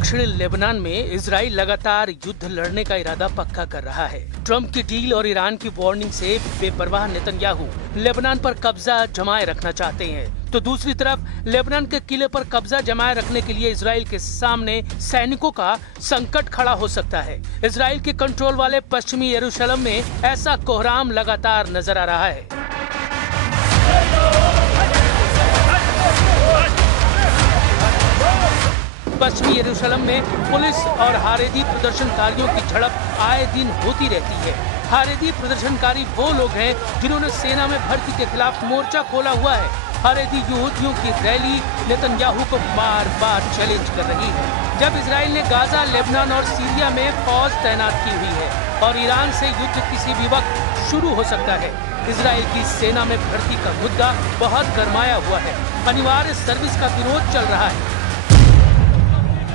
दक्षिण लेबनान में इजराइल लगातार युद्ध लड़ने का इरादा पक्का कर रहा है। ट्रंप की डील और ईरान की वार्निंग से बेपरवाह नेतन्याहू लेबनान पर कब्जा जमाए रखना चाहते हैं, तो दूसरी तरफ लेबनान के किले पर कब्जा जमाए रखने के लिए इजराइल के सामने सैनिकों का संकट खड़ा हो सकता है। इजराइल के कंट्रोल वाले पश्चिमी यरूशलेम में ऐसा कोहराम लगातार नजर आ रहा है। पश्चिमी यरूशलेम में पुलिस और हारेदी प्रदर्शनकारियों की झड़प आए दिन होती रहती है। हारेदी प्रदर्शनकारी वो लोग हैं जिन्होंने सेना में भर्ती के खिलाफ मोर्चा खोला हुआ है। हारेदी यहूदियों की रैली नेतन्याहू को बार बार चैलेंज कर रही है। जब इजराइल ने गाजा, लेबनान और सीरिया में फौज तैनात की हुई है और ईरान से युद्ध किसी भी वक्त शुरू हो सकता है। इजराइल की सेना में भर्ती का मुद्दा बहुत गरमाया हुआ है। अनिवार्य सर्विस का विरोध चल रहा है।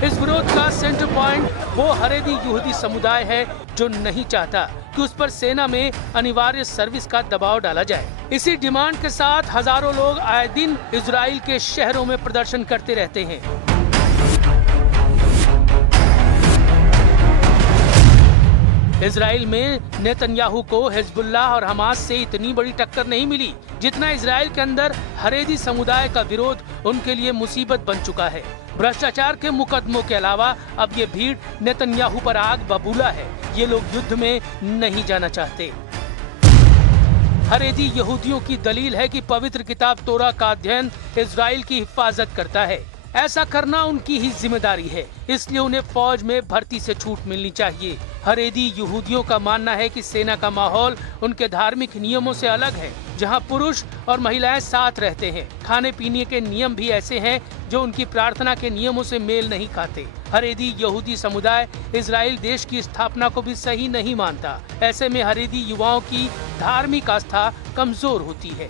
इस विरोध का सेंटर पॉइंट वो हारेदी यहूदी समुदाय है जो नहीं चाहता कि उस पर सेना में अनिवार्य सर्विस का दबाव डाला जाए। इसी डिमांड के साथ हजारों लोग आए दिन इजराइल के शहरों में प्रदर्शन करते रहते हैं। इजराइल में नेतन्याहू को हिजबुल्लाह और हमास से इतनी बड़ी टक्कर नहीं मिली जितना इजराइल के अंदर हारेदी समुदाय का विरोध उनके लिए मुसीबत बन चुका है। भ्रष्टाचार के मुकदमों के अलावा अब ये भीड़ नेतन्याहू पर आग बबूला है। ये लोग युद्ध में नहीं जाना चाहते। हारेदी यहूदियों की दलील है कि पवित्र किताब तोरा का अध्ययन इजराइल की हिफाजत करता है। ऐसा करना उनकी ही जिम्मेदारी है, इसलिए उन्हें फौज में भर्ती से छूट मिलनी चाहिए। हारेदी यहूदियों का मानना है कि सेना का माहौल उनके धार्मिक नियमों से अलग है, जहां पुरुष और महिलाएं साथ रहते हैं। खाने पीने के नियम भी ऐसे हैं जो उनकी प्रार्थना के नियमों से मेल नहीं खाते। हारेदी यहूदी समुदाय इजराइल देश की स्थापना को भी सही नहीं मानता। ऐसे में हारेदी युवाओं की धार्मिक आस्था कमजोर होती है।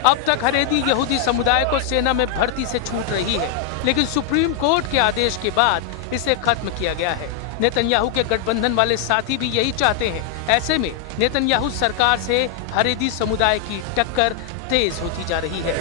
अब तक हारेदी यहूदी समुदाय को सेना में भर्ती से छूट रही है, लेकिन सुप्रीम कोर्ट के आदेश के बाद इसे खत्म किया गया है। नेतन्याहू के गठबंधन वाले साथी भी यही चाहते हैं। ऐसे में नेतन्याहू सरकार से हारेदी समुदाय की टक्कर तेज होती जा रही है।